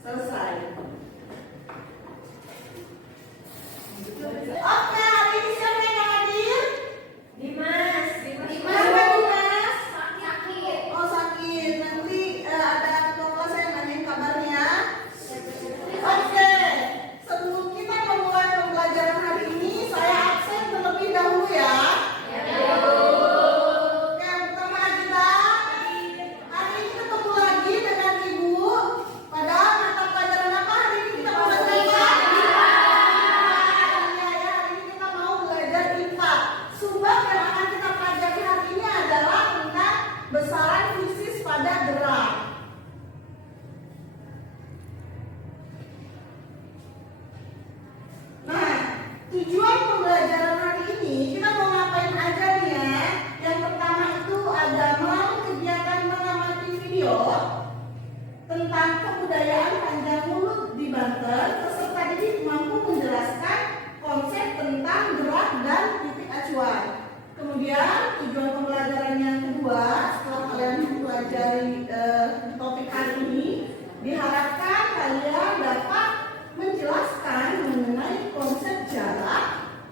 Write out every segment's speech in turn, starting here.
Selesai. Oke, hari ini siapa yang hadir? Dimas. Kenapa Dimas? Sakit. Oh sakit. Nanti ada ketua kelas yang nanyain kabarnya. Oke. Sebelum kita memulai pembelajaran hari ini, saya absen terlebih dahulu ya. Oke, pertama kita hari ini ketemu lagi dengan Ibu. Padahal mata pelajaran apa hari ini kita mau belajar apa? Iya ya, hari ini kita mau belajar IPA. Subbab yang akan kita pelajari hari ini adalah tentang besaran fisis pada gerak. Nah, tujuan pembelajaran hari ini kita mau ngapain aja nih ya? Yang pertama itu ada melalui kegiatan mengamati video tentang kebudayaan panjang mulut di Banten, peserta didik mampu menjelaskan konsep tentang gerak dan titik acuan. Kemudian tujuan pembelajaran yang kedua, setelah kalian mempelajari topik hari ini, diharapkan kalian dapat menjelaskan mengenai konsep jarak,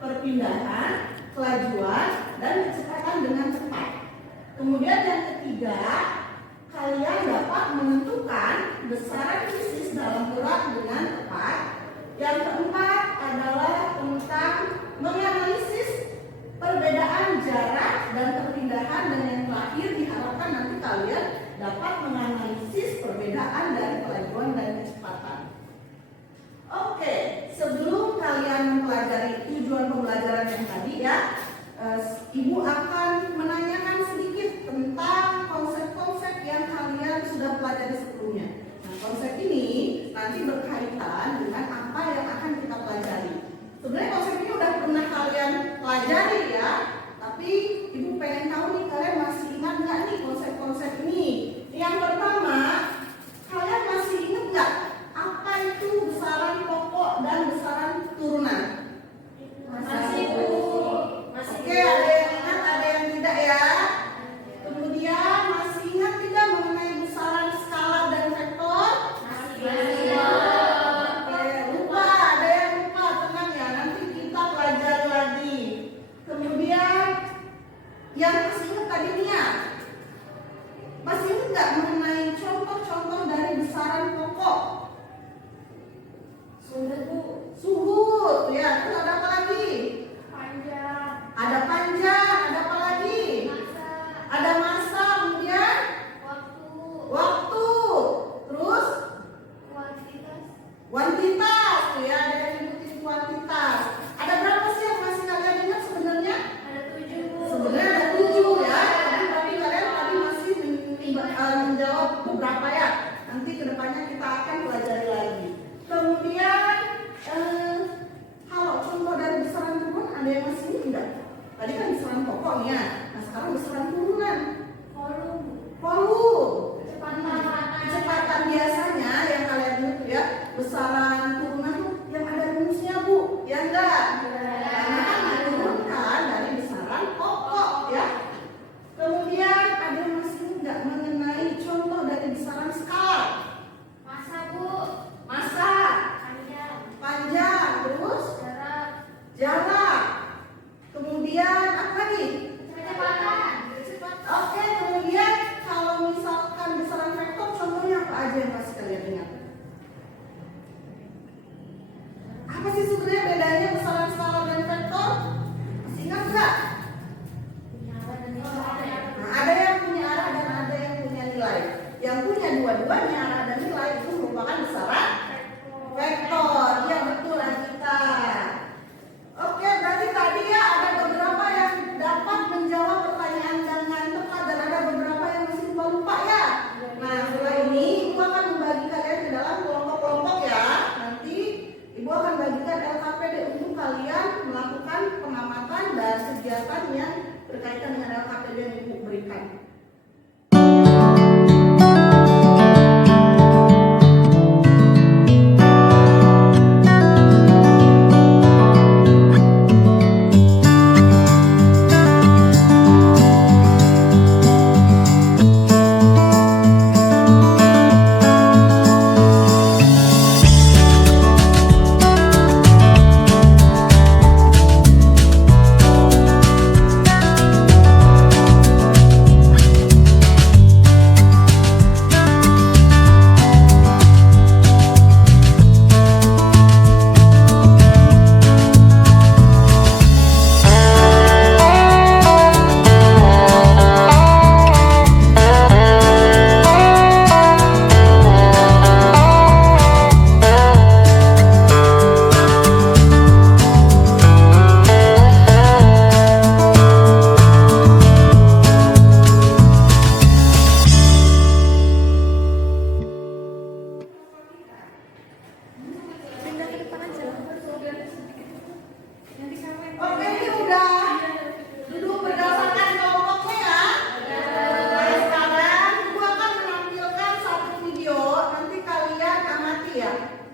perpindahan, kelajuan, dan kecepatan dengan cepat. Kemudian yang ketiga, kalian dapat menentukan besaran fisis dalam gerak dengan tepat. Yang keempat adalah tentang menganalisis perbedaan jarak dan perpindahan, dan yang terakhir diharapkan nanti kalian dapat menganalisis perbedaan dari kelajuan dan kecepatan. Oke, sebelum kalian mempelajari tujuan pembelajaran yang tadi ya, Ibu akan menanyakan sedikit tentang konsep-konsep yang kalian sudah pelajari sebelumnya. Nah, konsep ini nanti berkaitan dengan apa yang akan kita pelajari. Sebenarnya konsep ini udah pernah kalian pelajari ya, tapi Ibu pengen tahu nih kalian masih ingat nggak nih konsep-konsep ini. Yang pertama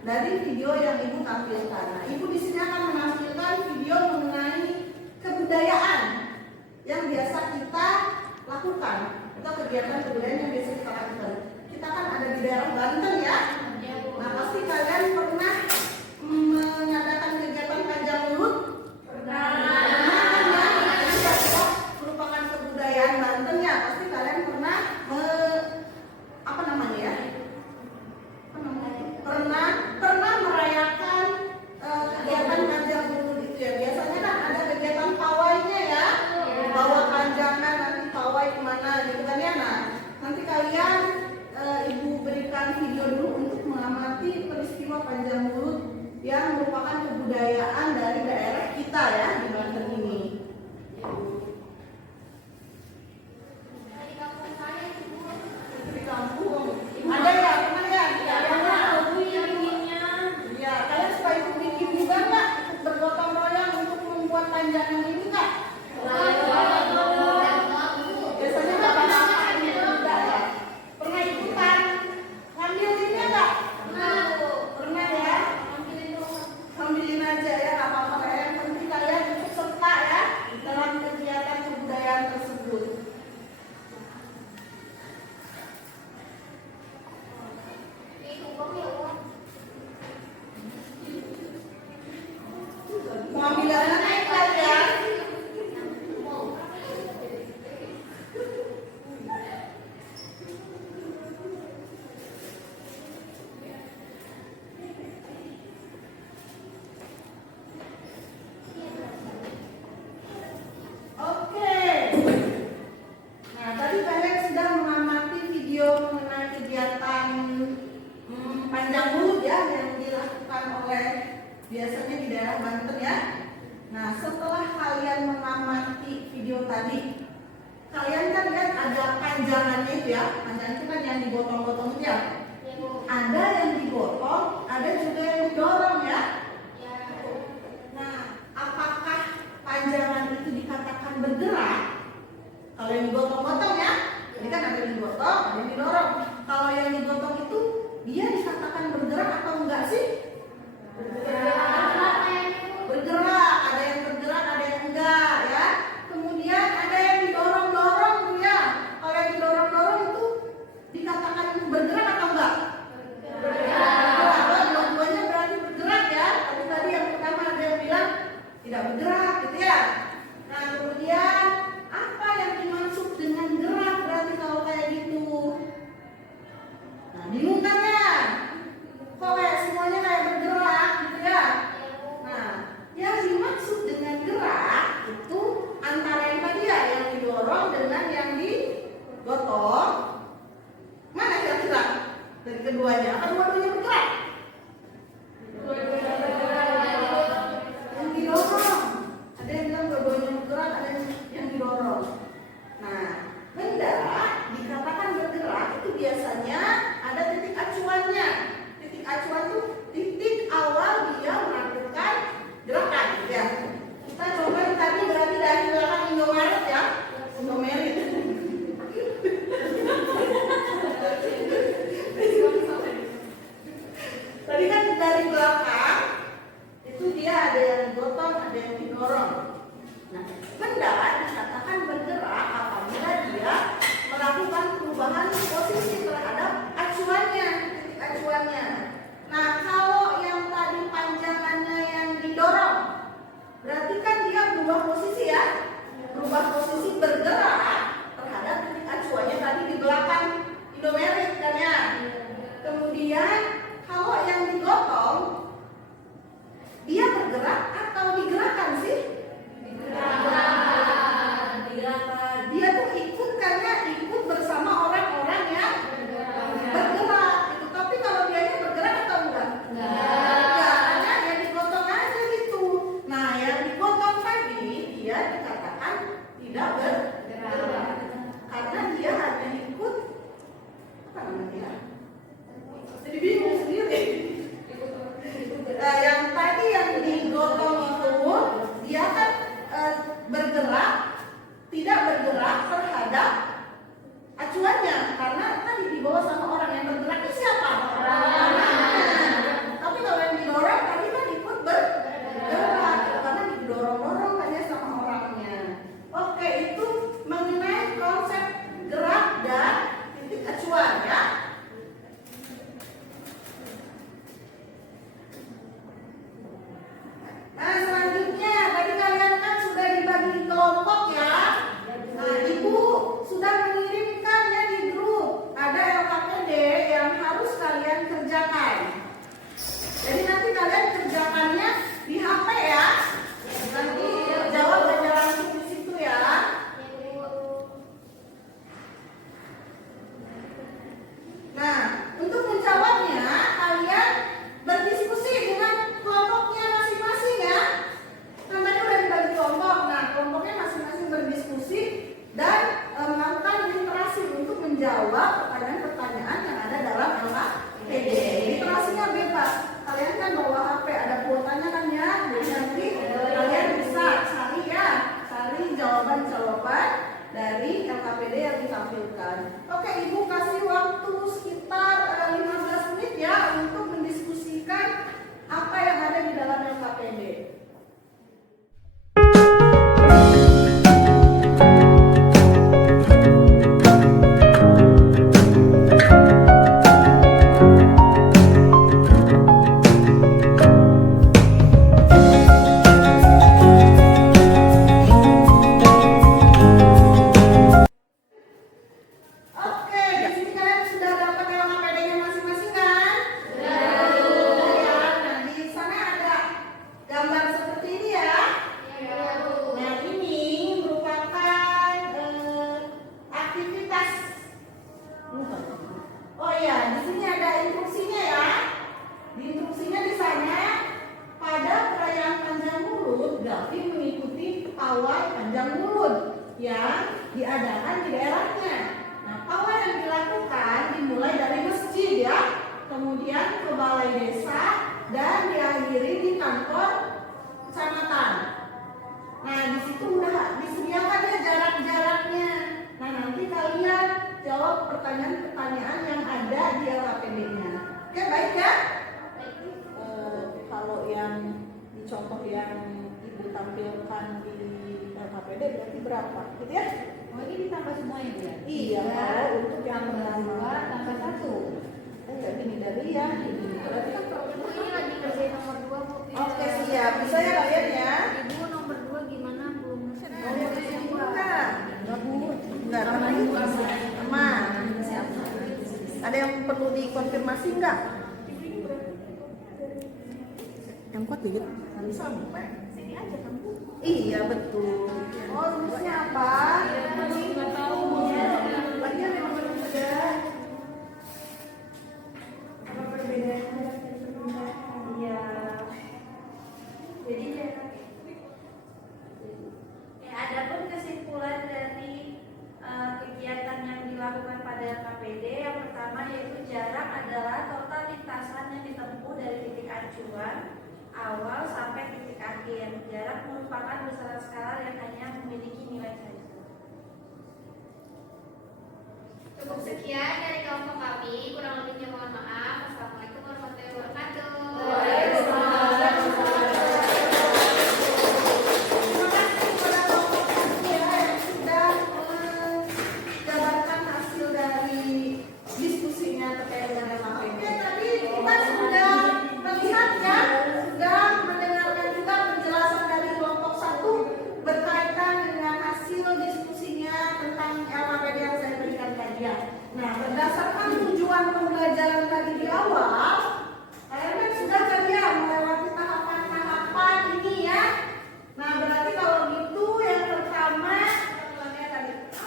dari video yang Ibu tampilkan. Nah, Ibu di sini akan menampilkan video mengenai kebudayaan yang biasa kita lakukan atau kegiatan kebudayaan yang biasa kita lakukan. Kita kan ada di daerah Banten ya. Nah, pasti kalian pernah mengadakan kegiatan panjang mulut? Pernah. Merupakan kebudayaan Banten ya. Pasti kalian pernah pernah merayakan kegiatan panjang mulut itu ya. Biasanya kan ada kegiatan pawainya ya. Bawa panjangan nanti pawai kemana gitu kan ya. Nah, nanti kalian Ibu berikan video dulu untuk mengamati peristiwa panjang mulut yang merupakan kebudayaan dari daerah kita ya di Banten ini. Di kampung ada ya, pernah ya? Ya, kalian supaya ikut bikin juga nggak? Ikut bergotong royong untuk membuat panjangan ini nggak? Biasanya nggak pernah ya? Pernah ikutan ngambil ini nggak? Pernah ya? Ambilin aja ya, nggak apa-apa ya. Yang penting kalian ikut serta ya dalam kegiatan kebudayaan tersebut. Pengambilannya naik ya. Oke. Nah, tadi kalian sudah mengamati video mengenai kegiatan panjang mulut ya yang dilakukan oleh biasanya di daerah Banten ya. Nah, setelah kalian mengamati video tadi, kalian kan lihat ada panjangannya itu ya. Panjangan itu kan yang digotong-gotong itu ya. Ada yang digotong, ada juga yang didorong ya. Nah, apakah panjangan itu dikatakan bergerak? Kalau yang digotong-gotong ya, ini kan ada yang digotong, ada yang didorong. Kalau yang digotong itu dia dikatakan bergerak atau enggak sih? Bergerak, ada yang bergerak, ada yang enggak ya. Kemudian ada yang didorong-dorong tuh ya. Kalau yang didorong-dorong itu dikatakan bergerak atau enggak? Bergerak. Dua-duanya berarti bergerak ya. Tapi tadi yang pertama ada yang bilang tidak bergerak gitu ya. Nah, kemudian apa yang dimaksud dengan gerak berarti kalau kayak gitu? Nah, bingung kan ya? Kok kayak semuanya kayak bergerak gitu ya? Nah, yang dimaksud dengan gerak itu antara yang tadi ya, yang didorong dengan yang digotong. Mana kira-kira dari keduanya? Apa dua-duanya bergerak? Yang didorong. Ada yang bilang dua-duanya bergerak, ada yang didorong. Nah, benda dikatakan bergerak itu biasanya ada titik acuannya. Titik acuan itu titik awal dia melakukan gerakan ya. Kita coba tadi berarti dari belakang Indomaret ya. Indomaret. diadakan di daerahnya. Nah, pawai yang dilakukan dimulai dari masjid ya, kemudian ke balai desa dan diakhiri di kantor kecamatan. Nah, di situ udah disediakan ya jarak-jaraknya. Nah, nanti kalian jawab pertanyaan-pertanyaan yang ada di LKPD-nya. Oke, baik ya? Kalau yang di contoh yang Ibu tampilkan di LKPD berarti berapa? Gitu ya? Oh, ini ditambah semuanya ya? Iya, untuk yang pertama tambah 1. Ini dari yang ini. Berarti kan Ibu ini lagi kerjain nomor 2 Bu. oke, siap. Bisa ya kalian ya? Ibu nomor 2 gimana belum? Nomor 2 enggak? Enggak Bu. Enggak, karena itu aman. Ada yang perlu dikonfirmasi enggak? Yang kuat dikit. Nanti sampai. Sini aja kan Bu. Iya, betul. Oh, rumusnya apa? Enggak tahu. Bagian yang berbeda. Apa perbedaannya? Iya. Jadi ya. Adapun kesimpulan dari kegiatan yang dilakukan pada LKPD, yang pertama yaitu jarak adalah total lintasan yang ditempuh dari titik acuan awal sampai titik akhir. Jarak merupakan besaran skalar yang hanya memiliki nilai saja. Cukup sekian dari kelompok kami, kurang lebihnya mohon maaf. Assalamualaikum warahmatullahi wabarakatuh. Nah, berdasarkan tujuan pembelajaran tadi di awal, kalian kan sudah tadi ya melewati tahapan-tahapan ini ya. Nah, berarti kalau gitu yang pertama,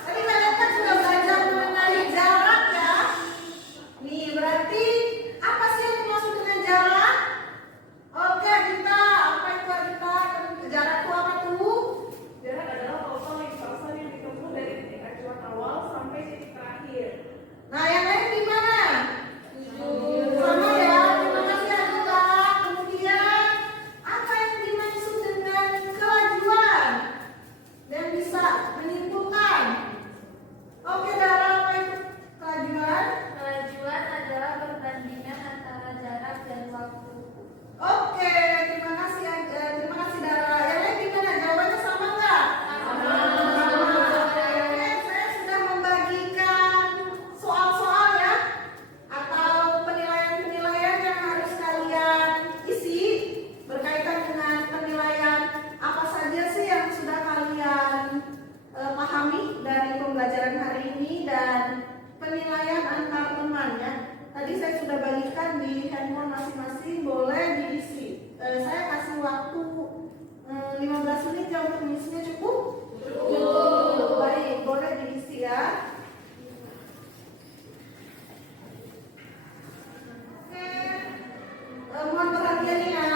tadi kalian kan sudah belajar mengenai jarak ya. Nih, berarti apa sih yang dimaksud dengan jarak? Oke, kita apa itu kita? Jarak itu apa tuh? Jarak adalah total lintasan yang ditempuh dari titik acuan awal sampai titik terakhir. Nah, yang lain gimana? Sama ya, terima kasih Anita. Kemudian, apa yang dimaksud dengan kelajuan? Dan bisa menyimpulkan. Oke, Dara, apa itu kelajuan? Kelajuan adalah perbandingan antara jarak dan waktu. Oke, terima kasih Dara. Yang lain gimana? Jawabannya sama nggak? Sama. Oke, saya sudah membagikan soal-soal ya, atau penilaian-penilaian yang harus kalian isi berkaitan dengan penilaian apa saja sih yang sudah kalian pahami dari pembelajaran hari ini dan penilaian antar teman ya. Tadi saya sudah bagikan di handphone masing-masing, boleh diisi. Saya kasih waktu 15 menit ya untuk mengisinya, cukup? Cukup. Baik, boleh diisi ya. Oke, mohon perhatian ya.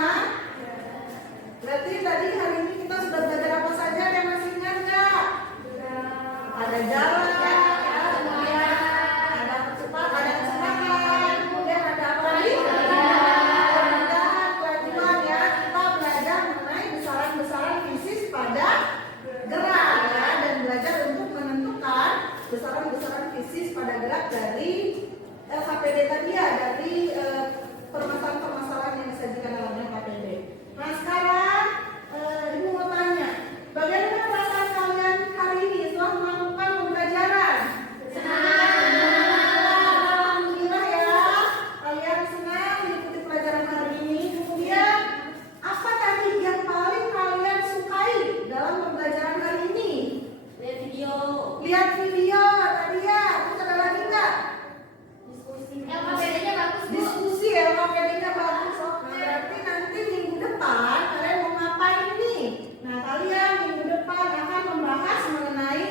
Berarti tadi hari ini kita sudah belajar apa saja, yang masih ingat nggak? Ada jarak, kemudian ada kecepatan, kemudian ada apa lagi? Perendahan, kelajuan ya. Kita belajar mengenai besaran-besaran fisis pada gerak ya, dan belajar untuk menentukan besaran-besaran fisis pada gerak dari LKPD tadi ya, dari permasalahan-permasalahan yang disajikan dalam LKPD. Nah, sekarang Ibu mau tanya, bagaimana perasaan kalian hari ini setelah melakukan pembelajaran? Alhamdulillah ya, kalian senang mengikuti pelajaran hari ini. Kemudian, apa tadi yang paling kalian sukai dalam pembelajaran hari ini? Lihat video. Lihat video tadi ya, terus ada lagi nggak? Diskusi. LKPD-nya bagus Bu. Diskusi ya, LKPD-nya bagus. Oke, berarti nanti minggu depan kalian mau ngapain nih? Nah, kalian minggu depan akan membahas mengenai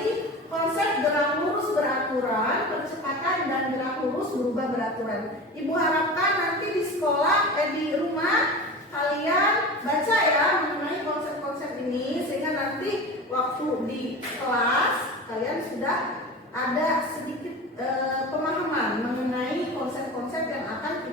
konsep gerak lurus beraturan, percepatan dan gerak lurus berubah beraturan. Ibu harapkan nanti di sekolah, di rumah kalian baca ya mengenai konsep-konsep ini, sehingga nanti waktu di kelas kalian sudah ada sedikit pemahaman mengenai konsep-konsep yang akan